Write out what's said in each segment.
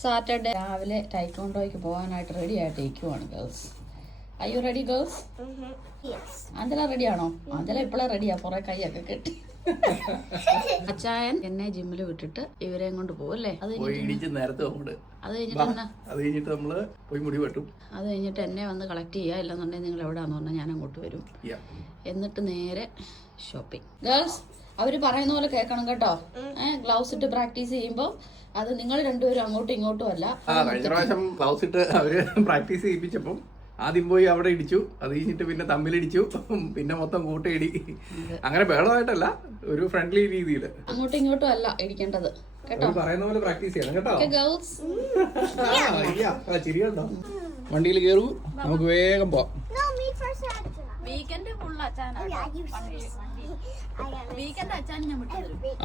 Saturday രാവിലെ ടൈക്കോണ്ടോയ്ക്ക് പോകാനായിട്ട് ready ആയിട്ട് ഇരിക്കുവാണ് girls. Are you ready, girls? Yes. അഞ്ചല റെഡിയാണോ? അഞ്ചല ഇപ്പോഴേ റെഡിയാ, കുറെ കൈയൊക്കെ കെട്ടി. അച്ചായൻ എന്നെ ജിമ്മിൽ വിട്ടിട്ട് ഇവരെയും കൊണ്ട് പോകും അല്ലേ? അത് കഴിഞ്ഞിട്ട് നമ്മള് പോയി മുടി വെട്ടും. അത് കഴിഞ്ഞിട്ട് എന്നെ വന്ന് കളക്ട് ചെയ്യുക. ഇല്ലെന്നുണ്ടെങ്കിൽ നിങ്ങൾ എവിടെയാന്ന് പറഞ്ഞാൽ ഞാൻ അങ്ങോട്ട് വരും. എന്നിട്ട് നേരെ ഷോപ്പിംഗ്. ഗേൾസ്, അവര് പറയുന്ന പോലെ കേൾക്കണം കേട്ടോ. ഗ്ലൗസ് ഇട്ട് പ്രാക്ടീസ് ചെയ്യുമ്പോൾ അത് നിങ്ങൾ രണ്ടുപേരും അങ്ങോട്ടും ഇങ്ങോട്ടും അല്ല. കഴിഞ്ഞ പ്രാവശ്യം ഗ്ലൗസ് ഇട്ട് അവര് പ്രാക്ടീസ് ചെയ്യിപ്പിച്ചപ്പം ആദ്യം പോയി അവിടെ ഇടിച്ചു, അത് കഴിഞ്ഞിട്ട് പിന്നെ തമ്മിലിടിച്ചു, പിന്നെ മൊത്തം കൂട്ടയിടി. അങ്ങനെ ബഹളമായിട്ടല്ല, ഒരു ഫ്രണ്ട്ലി രീതിയിൽ. അങ്ങോട്ടും ഇങ്ങോട്ടും അല്ല ഇടിക്കേണ്ടത് കേട്ടോ. പറയുന്ന പോലെ പ്രാക്ടീസ് ചെയ്യണം കേട്ടോ. ഗേൾസ് ചിരിയുണ്ടോ? വണ്ടിയിൽ കയറൂ, നമുക്ക് വേഗം പോവാം.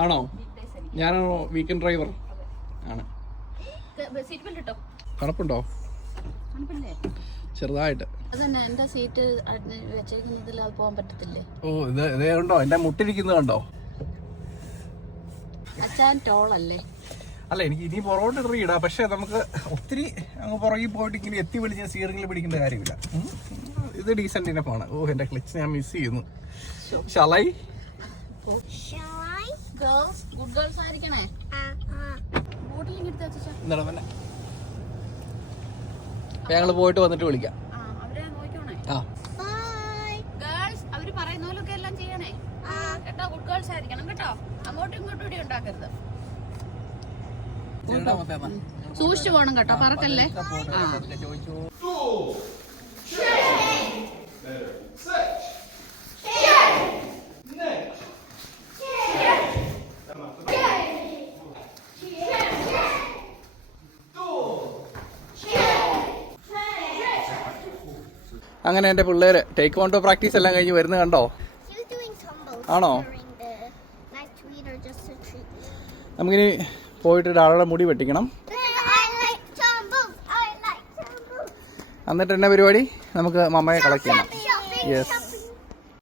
ആണോ? ഞാനാണോ വീക്കെൻഡ് ഡ്രൈവർ? ആണ്. തണുപ്പുണ്ടോ? ചെറുതായിട്ട്. എന്റെ സീറ്റ് വെച്ചിരിക്കുന്നതിൽ അത് പോകാൻ പറ്റത്തില്ലേ? ഓ, ഇത് കണ്ടോ, എന്റെ മുട്ടിരിക്കുന്നത് കണ്ടോ? അച്ഛൻ ടോളല്ലേ? അല്ല, എനിക്ക് ഇനി പുറകോട്ട് ഇടാം, പക്ഷെ നമുക്ക് ഒത്തിരി അങ്ങ് പുറകിൽ പോയിട്ട് ഇങ്ങനെ എത്തി വിളിച്ച് സ്റ്റിയറിംഗിൽ പിടിക്കേണ്ട കാര്യമില്ല. ഇത് ഡീസന്റ് ഇനഫാണ്. ഓ, എന്റെ ക്ലച്ച് ഞാൻ മിസ് ചെയ്യുന്നു. ഷലായി ഗുഡ് ഗേൾസ് ആയിരിക്കണേ. എന്താണ് തന്നെ ഞങ്ങള് പോയിട്ട് വന്നിട്ട് വിളിക്കാം. അവര് പറയുന്ന പോലൊക്കെ എല്ലാം ചെയ്യണേ കേട്ടോ. ഗുഡ് ഗേൾസ് ആയിരിക്കണം കേട്ടോ. അങ്ങോട്ടും ഇങ്ങോട്ടും ഇവിടെ ഉണ്ടാക്കരുത്. സൂക്ഷിച്ചു പോണം കേട്ടോ, പറക്കല്ലേ. അങ്ങനെ എന്റെ പിള്ളേര് ടേക്ക്വോണ്ടോ പ്രാക്ടീസ് എല്ലാം കഴിഞ്ഞ് വരുന്നത് കണ്ടോ? ആണോ? നമുക്കിനി പോയിട്ട് ഒരാളുടെ മുടി വെട്ടിക്കണം. എന്നിട്ട് എന്നെ പരിപാടി നമുക്ക് മമ്മയെ കളക്ട് ചെയ്യണം. യെസ്.